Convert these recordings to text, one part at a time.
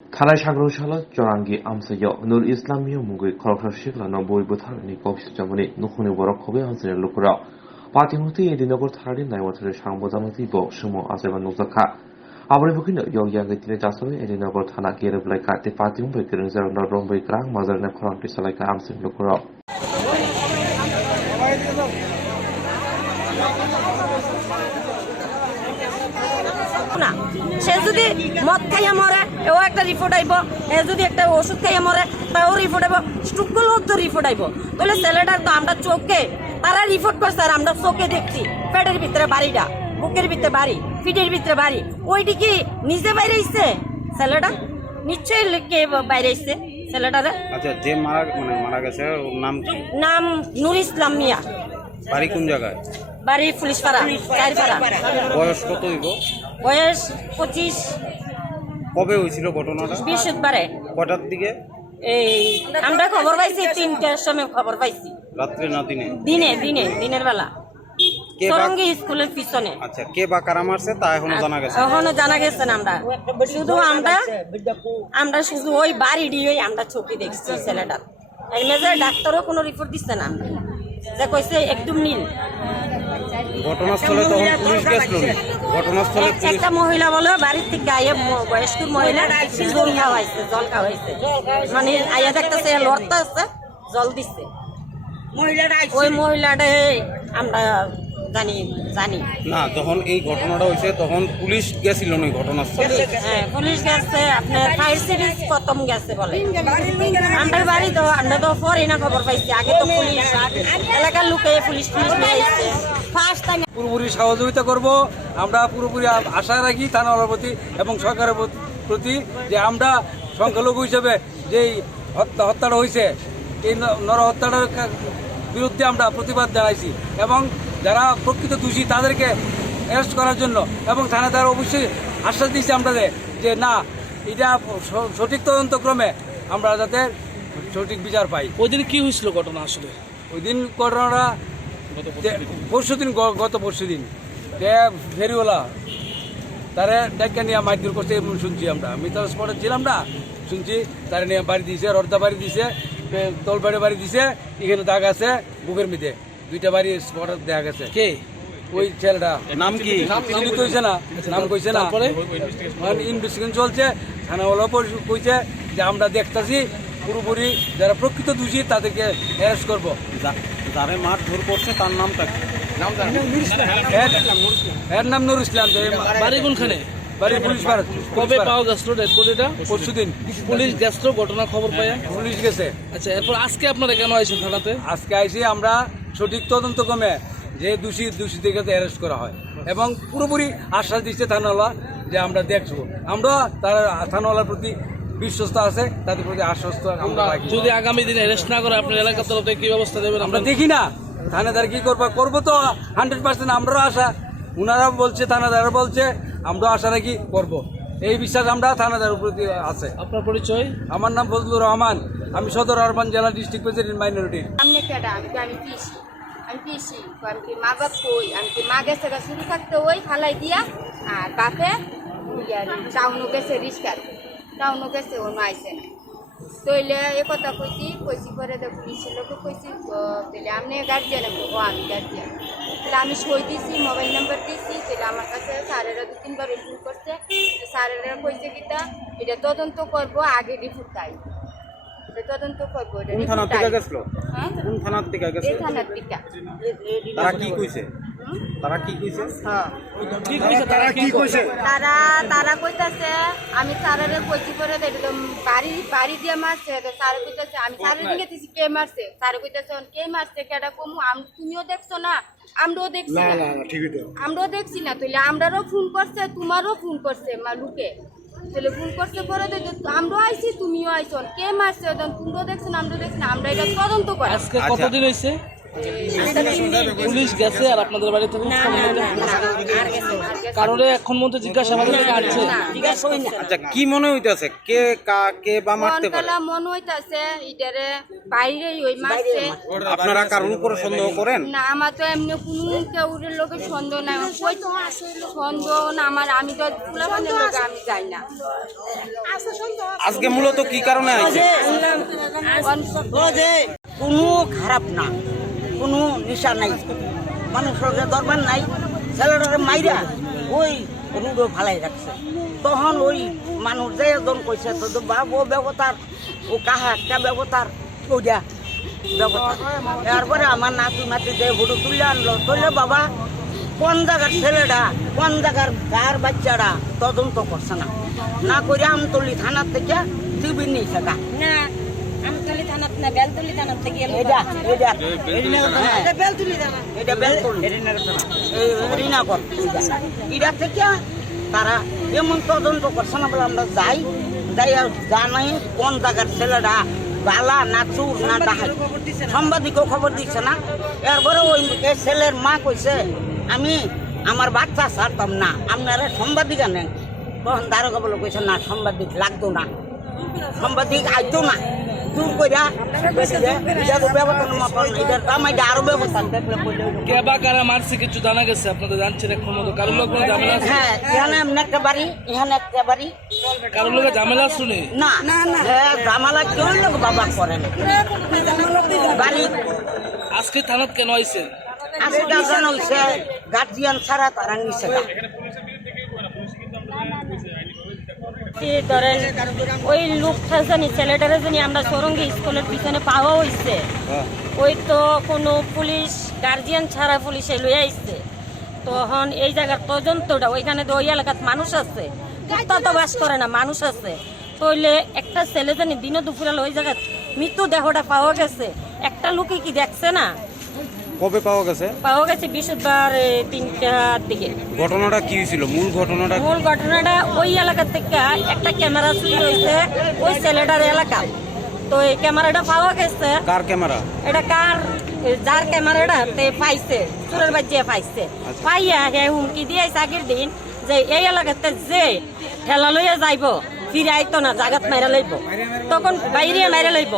Khalai Shagroshala, Jorangi Amsayo, Nur Islamio Mugi, Korokashikla, no boy Butani, Koks Germany, Nukuni Warakobe, and Lukura. Patimuti, the Nogor Tardin, I was a Shambozamati Bo, Shumo Azevan Nuzaka. Our Bukino, Yoga Tijasoy, and the Nogor Tana gave like at the Patium, but there is a Rombe Grand Mother and a Korantis like Amsin Lukura. না সে যদি মদ খাইয়া মরে এও একটা report আইব এ যদি একটা ওষুধ খাইয়া মরে তাও রিপোর্ট আইব স্ট্রোক করলেও তো রিপোর্ট আইব তাহলে ছেলেটার তো আমরা চোখে তারা রিপোর্ট করছে আর আমরা চোখে দেখছি পেটের ভিতরে বাড়িটা বুকের ভিতরে বাড়ি পিঠের ভিতরে বাড়ি ওইটি কি নিজে বাইরে আসছে ছেলেটা নিশ্চয়ই কে বাইরে আসছে ছেলেটারে। আচ্ছা, যে মারা গেছে ওর নাম কি? নাম নূর ইসলাম মিয়া। বাড়ি কোন জায়গায়? বাড়ি পুলিশপাড়া চারপাড়া। বয়স কত হইব? বয়স 25। কবে হয়েছিল ঘটনাটা? বৃহস্পতিবারে। কটার দিকে? এই আমরা খবর পাইছি 3টার সময় খবর পাইছি। রাত্রে না দিনে? দিনের বেলা সরঙ্গি স্কুলের পিছনে। আচ্ছা, কে বা কারা মারছে তা এখনো জানা গেছে? এখনো জানা গেছে না। আমরা শুধু ওই বাড়িটি আমরা চোখে দেখছি ছেলেটার। এর মেজে ডাক্তারও কোনো রিপোর্ট দিচ্ছে না, যে কইছে একদম নীল। ঘটনাস্থলে তখন পুলিশ গেছিল? ঘটনাস্থলে একটা মহিলা বলে বাড়ির থেকে গায়ে বয়স্ক মহিলা জল খাওয়াইছে মানে আয়া দেখতেছে লড়তে আছে জল দিচ্ছে ওই মহিলাটা আমরা জানি না। যখন এই ঘটনাটা হয়েছে তখন পুলিশ গেছিল না ঘটনাস্থলে? হ্যাঁ, পুলিশ গেছে, আপনার ফায়ার সার্ভিস প্রথম গেছে বলে। আমরা বাড়ি তো আমরা তো পরে না খবর পাইছি, আগে তো পুলিশ এলাকার লোকে পুলিশ নিয়েছে ফার্স্ট টাইম। পুরোপুরি সহযোগিতা করব আমরা, পুরোপুরি আশা রাখি থানাওয়ালার প্রতি এবং সরকারের প্রতি যে আমরা সংখ্যালঘু হিসেবে যেই হত্যাটা হয়েছে এই নরহত্যাটার বিরুদ্ধে আমরা প্রতিবাদ জানাইছি এবং যারা প্রকৃত দোষী তাদেরকে অ্যারেস্ট করার জন্য এবং থানাদার অবশ্যই আশ্বাস দিয়েছে আমাদের যে না, এটা সঠিক তদন্তক্রমে আমরা যাতে সঠিক বিচার পাই। ওই দিন কি হয়েছিল ঘটনা? আসলে ওই দিন ঘটনাটা গত পরশু দিন ফেরিওয়ালা তারা ডেকে নিয়ে মারধর করছে শুনছি আমরা। আমি তো স্পটে ছিলাম না, শুনছি তারা নিয়ে বাড়ি দিয়েছে, রদ্দা বাড়ি দিয়েছে, তলবাড়ি বাড়ি দিয়েছে, এখানে দাগ আছে বুকের মধ্যে, 2টা বাড়ি স্পটে দেখা গেছে। কে ওই ছেলেটা নাম কি? চিনি কইছে না, নাম কইছে না। ইনভেস্টিগেশন চলছে, থানাওয়ালা কইছে যে আমরা দেখতেছি পুরোপুরি যারা প্রকৃত দোষী তাদেরকে অ্যারেস্ট করবো। যারা মারধর করছে তার নামটা কি? এর নাম নুর ইসলাম। বাড়ি কোনখানে? বাড়ি পুলিশপাড়া। কবে পাওয়া গেছিল ডেড বডিটা? পরশুদিন পুলিশ গেছিল ঘটনা খবর পায়? পুলিশ গেছে। আচ্ছা, এরপর আজকে আপনারা কেন আইছেন থানাতে? আজকে আইসি আমরা সঠিক তদন্ত কমে যে দোষীদেরকে অ্যারেস্ট করা হয় এবং পুরোপুরি আশ্বাস দিচ্ছে থানাওয়ালা যে আমরা দেখবো। আমরা তারা থানাওয়ালার প্রতি বিশ্বস্ত আছে, তাদের প্রতি আশ্বস্ত আমরা রাখি। যদি আগামী দিনে অ্যারেস্ট না করে আপনার এলাকার তরফ থেকে কি ব্যবস্থা দেবেন? আমরা দেখি না থানাদার কি করবো তো 100% আমরাও আশা, ওনারা বলছে, থানাদারও বলছে, আমরাও আশা রাখি করবো, এই বিশ্বাস আমরা থানাদারের প্রতি আছে। আপনার পরিচয়? আমার নাম ফজলুর রহমান, আমি সদর আরবান জেলা ডিস্ট্রিক্ট প্রেসিডেন্ট মাইনরিটির। আমি পিসি মা বাপ কই আমি মা গেছে শুরু থাকতে ওই ফালাই দিয়া আর বাপে টাউনও গেছে রিস্কার টাউনও গেছে অন্য আইসে না তৈলে এ কথা কইছি পরে পুলিশের লোক কইছি তাহলে আপনি গার্জিয়ান ও আমি গার্জিয়ান তাহলে আমি সই দিছি মোবাইল নাম্বার দিছি তাহলে আমার কাছে স্যারেরা 2-3বার ফোন করছে, স্যারেরা কইছে কিটা এটা তদন্ত করবো, আগে রিপোর্ট তাই তদন্ত করবো। কোন থানা থেকে গেছিল? কোন থানার থেকে গেছে? এই থানার থেকে। তারা কি কইছে? তারা কইতাছে আমি স্যারের কইছি পরে বাড়ি দিয়ে মারছে, স্যারে কইতাছে আমি স্যারের দিকে দিছি কে মারছে, স্যারে কইতাছে কে মারছে কেডা কমু তুমিও দেখছো না আমরাও দেখছি না, আমরাও দেখছি না তাহলে আমরারও ফোন করছে তোমারও ফোন করছে মা লুকে তাহলে ফোন করছে পরে আমরাও আইছি তুমিও আইছো কে মারছে তোমরাও দেখছো না আমরাও দেখছি না, আমরা এটা তদন্ত করি। আজকে কতদিন হয়েছে? পুলিশ গেছে আর আপনাদের বাড়ি থেকে না না না না আর গেছে কারণে এখন মধ্যে জিজ্ঞাসাবাদ থেকে আসছে জিজ্ঞাসা হই না আচ্ছা কি মনে হইতেছে কে বা মারতে পারে কোনতলা মন হইতাছে ইটারে বাইরে ওই মারছে আপনারা কারোর উপর সন্দেহ করেন? না আমার তো এমনি কোনো কেউরের লোকে সন্দেহ নাই কই তো সন্দেহ না আমার আমি তো ফুলাফানের লোকে আমি যাই না আজকে মূলত কি কারণে আইছে? কোনো খারাপ না, কোনো নেশা নাই, মানুষের দরবার নাই, ছেলেটারে মাইরা ওই রুডো ফালাই রাখছে। তখন ওই মানুষ যে একজন কইছে তো বাবু ব্যবতার ও কাহা একটা ব্যবতার ওইটা ব্যবতার। এরপরে আমার নাতি মাতি যে হুডু তুলে আনলো, তুললে বাবা কোন জায়গার ছেলেটা কোন জায়গার গার বাচ্চারা তদন্ত করছে না করে আমতলি থানার থেকে টিভি নিয়েছে গা। না আমতলি থানাত না বেলতলি থানাত থেকে এলো এটা থেকে তারা এমন তদন্ত করছে না বলে আমরা যাই জানাই কোন জায়গার ছেলেটা গালা না চুর না ডাহাই, সাংবাদিকও খবর দিচ্ছে না। এরপরে ওই ছেলের মা কইছে আমি আমার বাচ্চা ছাড়তাম না, আপনারা সাংবাদিক আনেন। তখন দারোগা বলে কইছে না সাংবাদিক লাগতো না, সাংবাদিক আইতো না, দূর কইরা আরো ব্যবস্থা দেখলে কে বা কারা মারছে কিছু জানা গেছে আপনাদের জানছেন এখন মতো কারোর লোক কোনো ঝামেলা আছে? হ্যাঁ এখানে এমনি একটা বাড়ি, এখানে একটা বাড়ি, কারোর লোকে ঝামেলা শুনে না হ্যাঁ জামালা কেউ লোক বাবা করেন বাড়ি। আজকে থানাত কেন আইছেন? আজকে হইছে গার্জিয়ান ছাড়া তারা নিচে না। ধরেন ওই লোকটা জানি ছেলেটারে জানি আমরা সরঙ্গি স্কুলের পিছনে পাওয়া হয়েছে, ওই তো কোনো পুলিশ গার্জিয়ান ছাড়া পুলিশে লইয়া আইছে। তখন এই জায়গার তদন্তটা ওইখানে তো ওই এলাকার মানুষ আছে, কুত্তা তো বাস করে না, মানুষ আছে। তইলে একটা ছেলে জানি দিনে দুপুরে ওই জায়গায় মৃত্যু দেহটা পাওয়া গেছে, একটা লোকে কি দেখছে না? কবে পাওয়া গেছে? পাওয়া গেছে বৃহস্পতিবার 3টার দিকে। ঘটনাটা কি হয়েছিল? মূল ঘটনাটা ওই এলাকা থেকে একটা ক্যামেরা চুরি হয়েছে ওই ছেলেটার এলাকা। তো এই ক্যামেরাটা পাওয়া গেছে। কার ক্যামেরা? এটা যার ক্যামেরাটা পাইছে চোরের বাজিয়ে পাইছে, পাইয়া হে হুমকি দিয়েছে আগের দিন যে এই এলাকাতে যে ঠেলা লইয়া যাইব ফিরে আইতো না, জাগাত মাইরা লইব, তখন বাইরে মাইরা লইব।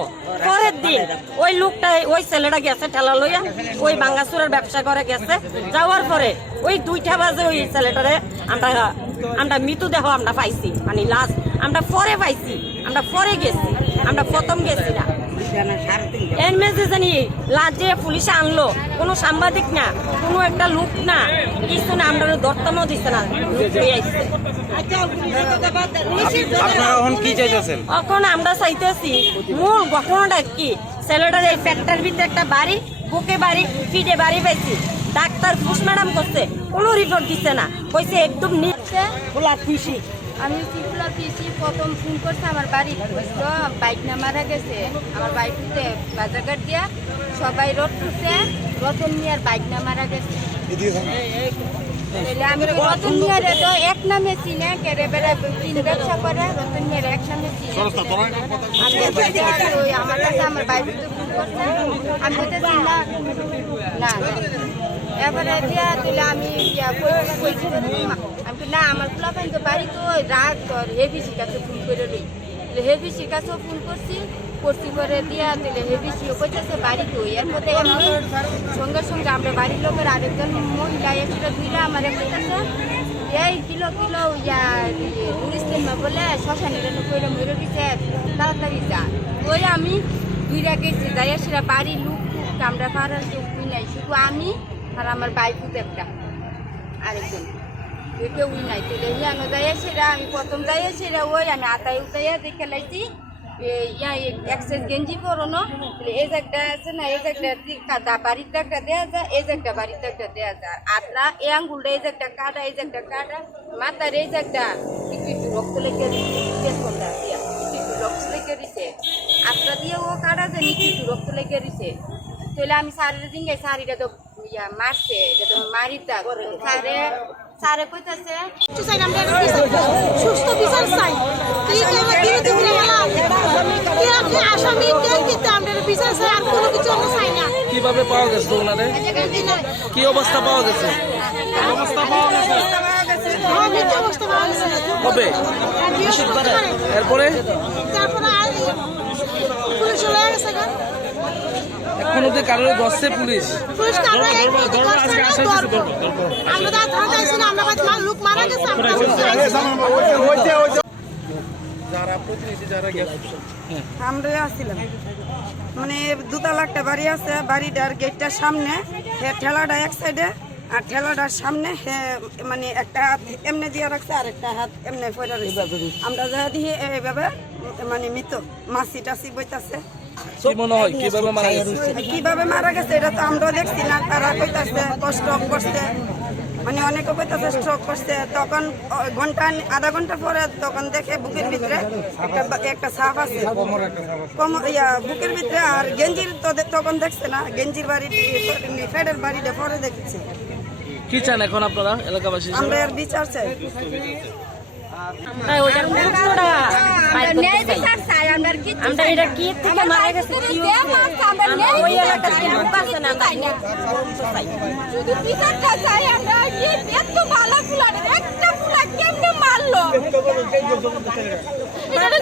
পরের দিন ওই লোকটা ওই ছেলেটা গেছে ঠেলা লইয়া ওই ভাঙ্গাচুরের ব্যবসা করে গেছে। যাওয়ার পরে ওই 2টা বাজে ওই ছেলেটারে আমরা মৃতদেহ আমরা পাইছি, মানে লাশ আমরা পরে পাইছি, আমরা পরে গেছি, আমরা প্রথম গেছি না। এর মেসে জানি লাজে পুলিশে আনলো, কোনো সাংবাদিক না, কোনো একটা লোক না, কিছু না, আমরা দর্তনও দিচ্ছে না, লোক হয়ে আসছে। আপনারা এখন কি চাইতেছেন? এখন আমরা চাইতেছি মূল ঘটনাটা কি, ছেলেটার এই পেটটার ভিতরে একটা বাড়ি, বুকে বাড়ি, ফিডে বাড়ি পাইছি, ডাক্তার পোস্টমর্টম করছে, কোনো রিপোর্ট দিচ্ছে না, কইছে একদম নিচ্ছে খোলা খুশি। আমি সিকুলা পিসি প্রথম ফোন করছে আমার বাড়ি বুঝলো বাইক না মারা গেছে, আমার বাইকতে বাজারঘাট দিয়া সবাই রোড করছে, রতন মিয়ার বাইক না মারা গেছে। আমি রতন মিয়ার তো এক নামে চিনে কেড়ে বেড়া তিন ব্যবসা করে, রতন মিয়ার এক নামে চিনে। ওই আমার কাছে আমার বাইকতে ফোন করছে, আমি বলতেছি না এবারে দিয়া তুলে আমি আমি না আমার ফুলাফাইন তো বাড়ি তো রাত তোর হেভিসির কাছে ফোন করে লই, হেভিসির কাছেও ফোন করছি করে দিয়া তুলে হেভিসিও কইতেছে বাড়ি তো। এরপরে এমনি সঙ্গে সঙ্গে আমরা বাড়ির লোকের আরেকজন মহিলা একটা দুইরা আমার কইতেছে এই কিলো ইয়া নুরিস্তেমা বলে শ্মশানের কইরা মরে গেছে, তাড়াতাড়ি যা। ওই আমি দুইরা গেছি, যাইয়া সেরা বাড়ির লোক আমরা পাড়ার কেউ নাই, শুধু আমি আর আমার বাইকুতে একটা আরেকজন কেউই নাই। তো হিয়ানো যাইয়া সেরা আমি প্রথম যাইয়া সেরা ওই আমি আতাই উতাইয়া দেখে লাইছি ইয়া এক্সেস গেঞ্জি পরনো, এই জায়গাটা আছে না, এই জায়গাটা বাড়িতে একটা দেওয়া যায়, এই জায়গাটা বাড়িতে একটা দেওয়া যায়, আটরা এই আঙ্গুলটা এই জায়গাটা কাটা, এই জায়গাটা কাটা, মাথার এই জায়গাটা একটু রক্ত লেগে একটু রক্ত লেগে দিছে, আটরা দিয়ে ও কাটা যায় একটু রক্ত লেগে দিছে। তাহলে আমি সারের দিন শাড়িটা তো ইয়া মারছে, এটা তো মারিতা সারে কইতাছে সুস্থ বিচার চাই। আসামিকে কিন্তু আমরা বিচার চাই, আর কোনো কিছু আমরা চাই না। কিভাবে পাওয়া গেছে ওনারে? কি অবস্থা পাওয়া গেছে? হ্যাঁ, মিথ্যা অবস্থা পাওয়া গেছে। কবে? বৃহস্পতিবার। এরপরে তারপরে আর পুলিশ চলে গেছে গা। এখন অব্দি কারোর ধরছে পুলিশ? পুলিশ কারণে এই পর্যন্ত ধরছে না, ধরবো। আমরা তো আর ধরতে না, আমরা কাছে লোক মারা গেছে, আমরা আমরা আসছিলাম মানে দুতলা একটা বাড়ি আছে, বাড়িটার গেটটার সামনে ঠেলাটা এক সাইডে আর ঠেলাটার সামনে মানে একটা হাত এমনি দিয়ে রাখছে আর একটা হাত এমনি পড়ে রয়েছে। আমরা যা দিয়ে এইভাবে মানে মৃত মাছি টাছি বইতাছে। কি মনে হয় কিভাবে মারা গেছে? কিভাবে মারা গেছে এটা তো আমরা দেখছি না, তারা কইতাছে স্ট্রোক করছে, মানে অনেকে কইতাছে স্ট্রোক করছে। তখন আধা ঘন্টা পরে তখন দেখে বুকের ভিতরে একটা সাপ আছে, বুকের ভিতরে। আর গেঞ্জির তো তখন দেখছে না, গেঞ্জির বাড়ি ফেডের বাড়িটা পরে দেখছে। কি চান এখন আপনারা এলাকাবাসী? আমরা এর বিচার চাই। আমরা এটা কি থেকে মারা গেছে, কি ওই এলাকার লোক আছে না, শুধু বিচারটা চাই আমরা। এত ভালো ফুলার একটা ফুলা কেমনে মারলো, এটা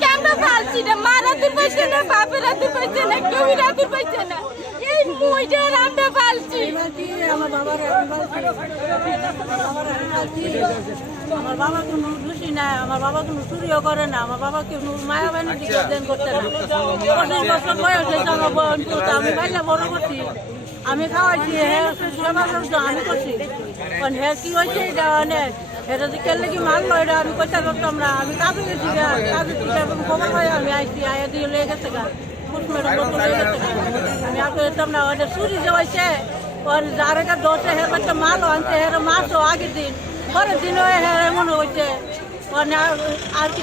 কি আমরা পারছি না। মারাতে পারছে না, বাপের হাতে পারছে না, কেউ রাতে পারছে না। এই মুইটার আমরা পারছি। আমার বাবা কোনো দোষী নাই, আমার বাবা কোনো চুরিও করে না, আমার বাবা কোনো মায়া বাহিনী দিকে দেন করতে না। 25 বছর বয়স হয়েছে আমার বোন, আমি বাইরে বড় করছি, আমি খাওয়াইছি, হ্যাঁ সেবা করছি, আমি করছি। হ্যাঁ কি হয়েছে এটা অনেক, এটা যে কেলে কি মারলো এটা আমি কইতে করতাম না। আমি কাজে গেছি গা, কাজে থেকে খবর পাই আমি আইছি, আয়া দিয়ে লেগে গেছে গা, আমি আর করতাম না। ওটা চুরি যে হয়েছে, যার একটা দোষে হের একটা মালও আনছে, হের মাছও আগের দিন, পরের দিনও হের এমন হয়েছে। আর কি